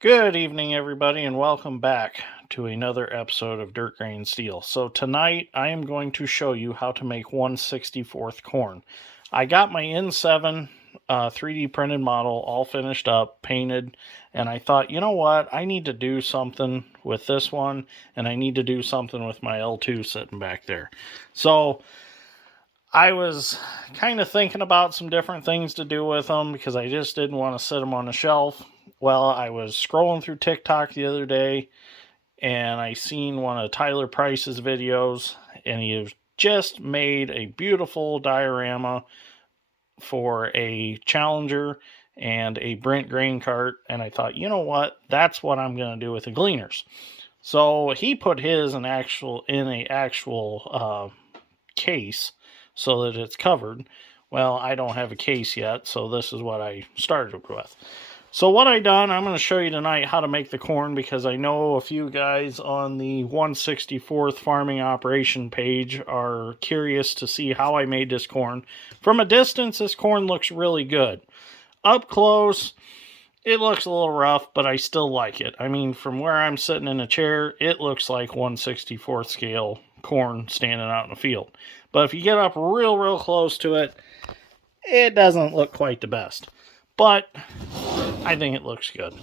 Good evening, everybody, and welcome back to another episode of Dirt Grain Steel. So, tonight I am going to show you how to make 1/64th corn. I got my N7 3D printed model all finished up, painted, and I thought, you know what? I need to do something with this one, and I need to do something with my L2 sitting back there. So, I was kind of thinking about some different things to do with them because I just didn't want to sit them on the shelf. Well, I was scrolling through TikTok the other day and I seen one of Tyler Price's videos, and he has just made a beautiful diorama for a Challenger and a Brent grain cart. And I thought, you know what? That's what I'm going to do with the gleaners. So he put his in a actual case so that it's covered. Well, I don't have a case yet, so this is what I started with. So what I done, I'm going to show you tonight how to make the corn because I know a few guys on the 1/64th farming operation page are curious to see how I made this corn. From a distance, this corn looks really good. Up close, it looks a little rough, but I still like it. I mean, from where I'm sitting in a chair, it looks like 1/64th scale corn standing out in the field. But if you get up real close to it, it doesn't look quite the best. But I think it looks good.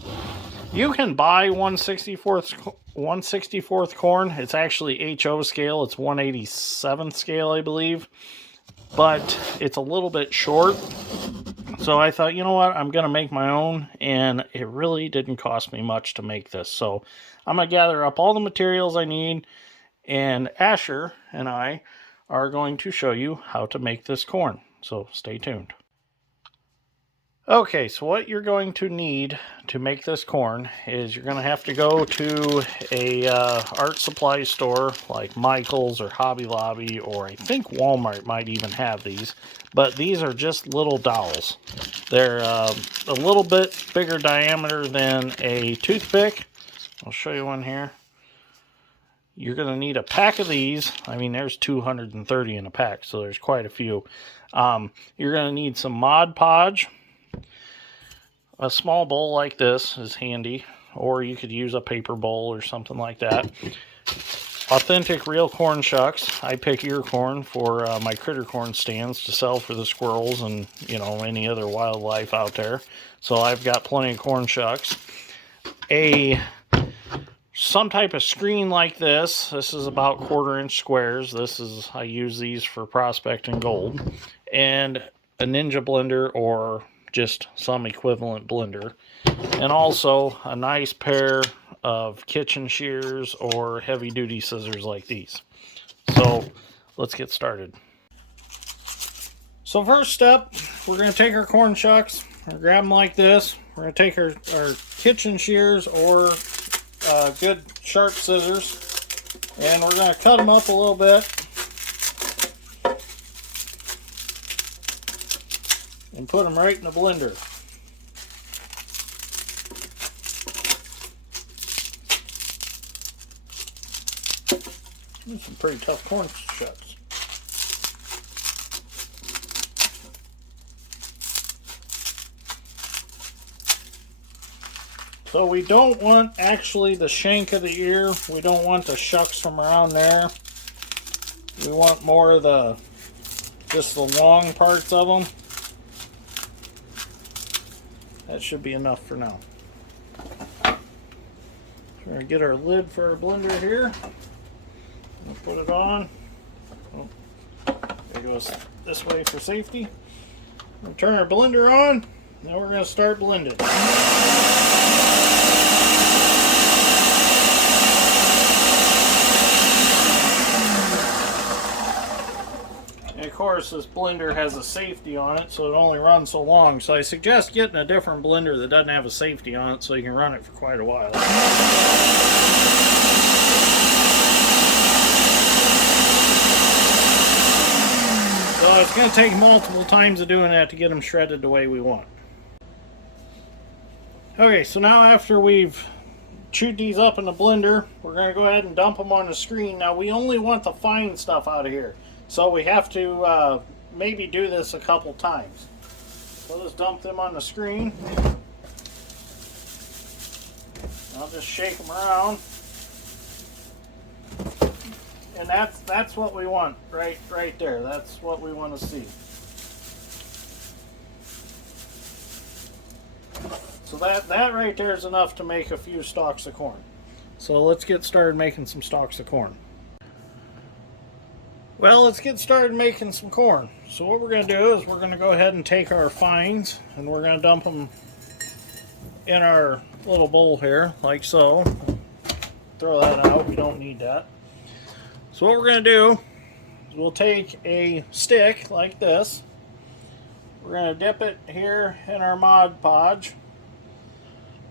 You can buy 1/64th corn. It's actually HO scale. It's 1/87th scale, I believe. But it's a little bit short. So I thought, you know what? I'm going to make my own. And it really didn't cost me much to make this. So I'm going to gather up all the materials I need. And Asher and I are going to show you how to make this corn. So stay tuned. Okay, so what you're going to need to make this corn is you're going to have to go to a art supply store like Michael's or Hobby Lobby, or I think Walmart might even have these. But these are just little dowels. They're a little bit bigger diameter than a toothpick. I'll show you one here. You're going to need a pack of these. I mean, there's 230 in a pack, so there's quite a few. You're going to need some Mod Podge. A small bowl like this is handy, or you could use a paper bowl or something like that. Authentic real corn shucks. I pick ear corn for my critter corn stands to sell for the squirrels and, you know, any other wildlife out there. So I've got plenty of corn shucks. Some type of screen like this. This is about 1/4-inch squares. I use these for prospecting gold. And a Ninja blender or just some equivalent blender, and also a nice pair of kitchen shears or heavy duty scissors like these. So let's get started. So first step, we're going to take our corn shucks, we're grab them like this. We're going to take our kitchen shears or good sharp scissors, and we're going to cut them up a little bit and put them right in the blender. These are some pretty tough corn shucks. So we don't want actually the shank of the ear. We don't want the shucks from around there. We want more of just the long parts of them. That should be enough for now. So we're going to get our lid for our blender here. We'll put it on. Oh, it goes this way for safety. We'll turn our blender on. Now we're going to start blending. And of course, this blender has a safety on it, so it only runs so long. So I suggest getting a different blender that doesn't have a safety on it so you can run it for quite a while. So it's going to take multiple times of doing that to get them shredded the way we want. Okay, so now after we've chewed these up in the blender, we're going to go ahead and dump them on the screen. Now we only want the fine stuff out of here, so we have to maybe do this a couple times. So let's dump them on the screen. I'll just shake them around. And that's what we want right there. That's what we want to see. So that right there is enough to make a few stalks of corn. So let's get started making some stalks of corn. Well, let's get started making some corn. So what we're going to do is we're going to go ahead and take our fines and we're going to dump them in our little bowl here, like so. Throw that out, we don't need that. So what we're going to do is we'll take a stick like this. We're going to dip it here in our Mod Podge.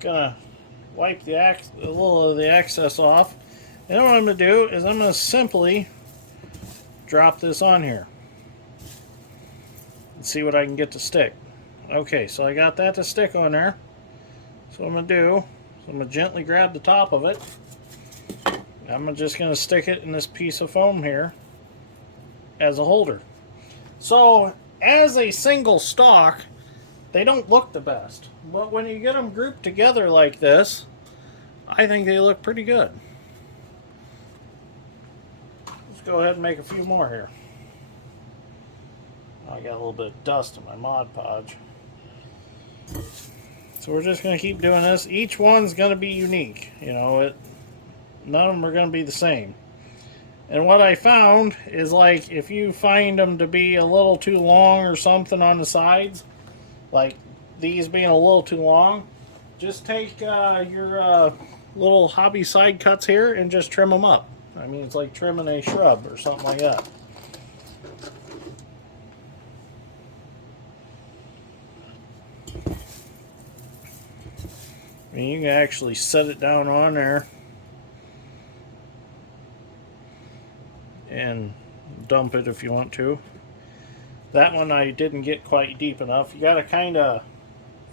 Going to wipe a little of the excess off. And what I'm going to do is I'm going to simply drop this on here and see what I can get to stick. Okay, so I got that to stick on there. So what I'm going to do is I'm going to gently grab the top of it. I'm just going to stick it in this piece of foam here as a holder. So as a single stalk, they don't look the best. But when you get them grouped together like this, I think they look pretty good. Let's go ahead and make a few more here. I got a little bit of dust in my Mod Podge. So we're just going to keep doing this. Each one's going to be unique. You know, none of them are going to be the same. And what I found is, like, if you find them to be a little too long or something on the sides, like these being a little too long, just take your little hobby side cuts here and just trim them up. I mean, it's like trimming a shrub or something like that. I mean, you can actually set it down on there and dump it if you want to. That one I didn't get quite deep enough. You got to kind of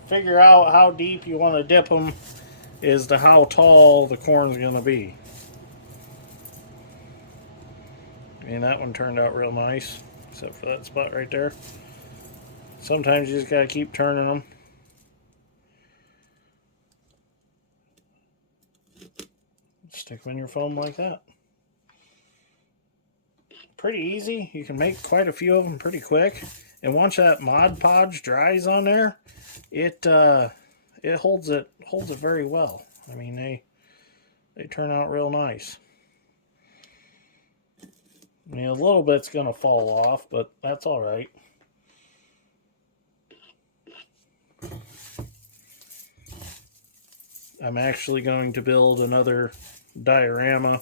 figure out how deep you want to dip them as to how tall the corn's going to be. I mean, that one turned out real nice, except for that spot right there. Sometimes you just got to keep turning them. Stick them in your foam like that. Pretty easy. You can make quite a few of them pretty quick. And once that Mod Podge dries on there, it holds it very well. I mean, they turn out real nice. I mean, a little bit's gonna fall off, but that's all right. I'm actually going to build another diorama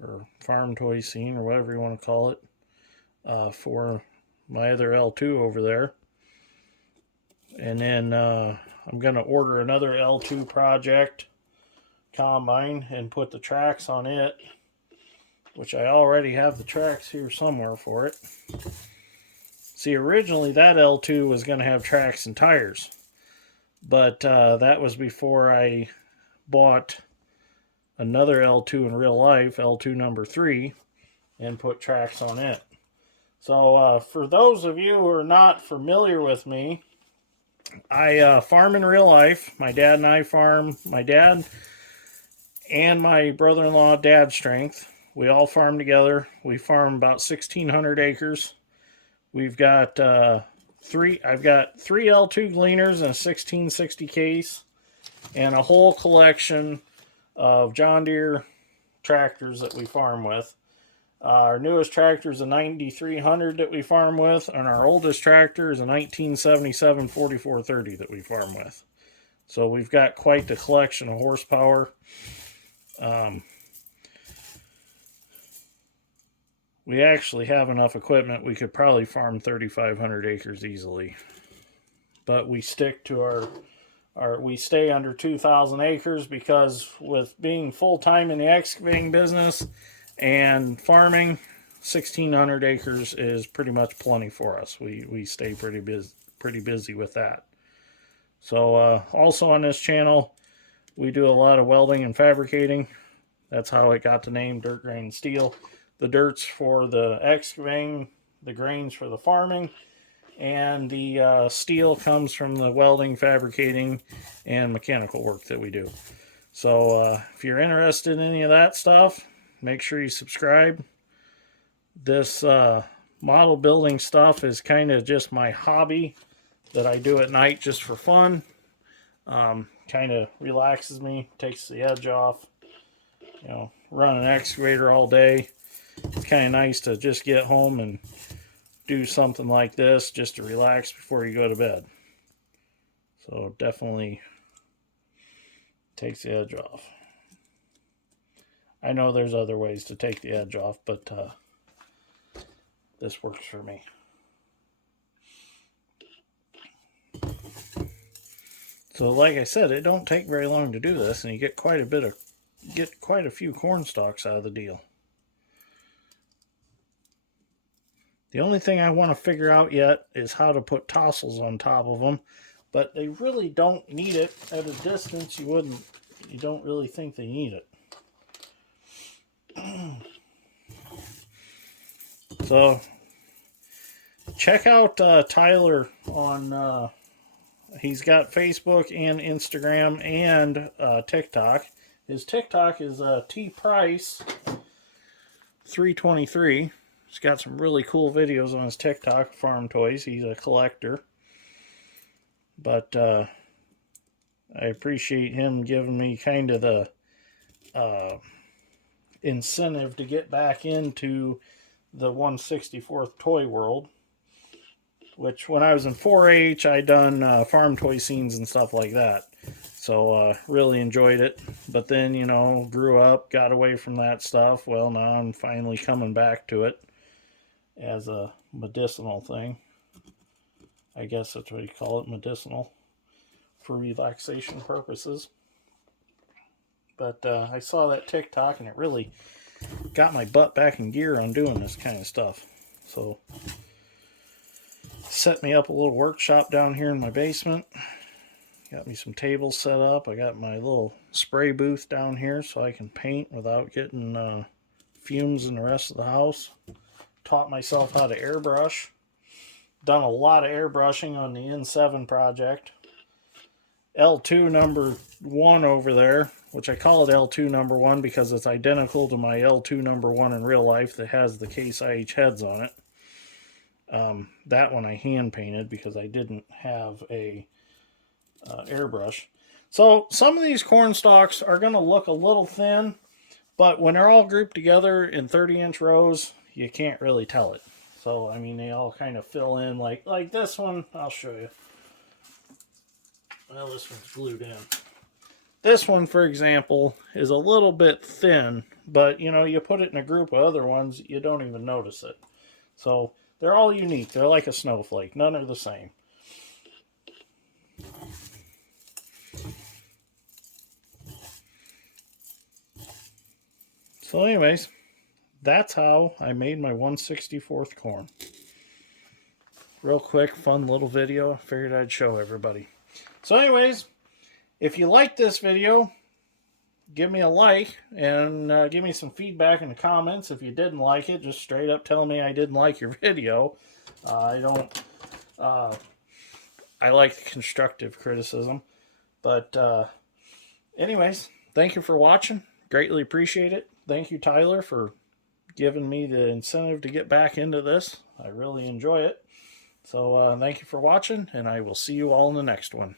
or farm toy scene or whatever you want to call it for my other L2 over there. And then I'm going to order another L2 project combine and put the tracks on it, which I already have the tracks here somewhere for it. See, originally that L2 was going to have tracks and tires, but that was before I bought another L2 in real life, L2 number 3, and put tracks on it. So for those of you who are not familiar with me, I farm in real life. My dad and I farm. My dad and my brother-in-law, Dad Strength, we all farm together. We farm about 1,600 acres. We've got I've got 3 L2 gleaners and a 1660 case, and a whole collection of John Deere tractors that we farm with. Our newest tractor is a 9300 that we farm with, and our oldest tractor is a 1977 4430 that we farm with. So we've got quite the collection of horsepower. We actually have enough equipment, we could probably farm 3,500 acres easily. But we stick to we stay under 2,000 acres because with being full-time in the excavating business and farming, 1,600 acres is pretty much plenty for us. We stay pretty busy with that. So also on this channel, we do a lot of welding and fabricating. That's how it got the name Dirt Grain Steel. The dirt's for the excavating, the grains for the farming, and the steel comes from the welding, fabricating, and mechanical work that we do. So if you're interested in any of that stuff, make sure you subscribe. This model building stuff is kind of just my hobby that I do at night just for fun. Kind of relaxes me, takes the edge off. You know, run an excavator all day. It's kind of nice to just get home and do something like this just to relax before you go to bed. So definitely takes the edge off. I know there's other ways to take the edge off, but this works for me. So like I said, it don't take very long to do this, and you get quite a few corn stalks out of the deal. The only thing I want to figure out yet is how to put tassels on top of them, but they really don't need it. At a distance, you don't really think they need it. So check out Tyler on he's got Facebook and Instagram and TikTok. His TikTok is T Price 323. He's got some really cool videos on his TikTok, farm toys. He's a collector. But I appreciate him giving me kind of the incentive to get back into the 1/64th toy world. Which, when I was in 4-H, I done farm toy scenes and stuff like that. So, really enjoyed it. But then, you know, grew up, got away from that stuff. Well, now I'm finally coming back to it as a medicinal thing. I guess that's what you call it, medicinal, for relaxation purposes. But I saw that TikTok, and it really got my butt back in gear on doing this kind of stuff. So, set me up a little workshop down here in my basement. Got me some tables set up. I got my little spray booth down here so I can paint without getting fumes in the rest of the house. Taught myself how to airbrush. Done a lot of airbrushing on the N7 project. L2 number 1 over there, which I call it L2 number 1 because it's identical to my L2 number 1 in real life that has the Case IH heads on it. That one I hand painted because I didn't have a airbrush. So some of these corn stalks are going to look a little thin, but when they're all grouped together in 30-inch rows, you can't really tell it. So, I mean, they all kind of fill in like this one. I'll show you. Well, this one's glued in. This one, for example, is a little bit thin, but, you know, you put it in a group of other ones, you don't even notice it. So, they're all unique. They're like a snowflake. None are the same. So anyways, that's how I made my 1/64th corn. Real quick, fun little video. Figured I'd show everybody. So anyways, if you liked this video, give me a like and give me some feedback in the comments. If you didn't like it, just straight up tell me I didn't like your video. I like constructive criticism. But anyways, thank you for watching. Greatly appreciate it. Thank you, Tyler, for giving me the incentive to get back into this. I really enjoy it. So thank you for watching, and I will see you all in the next one.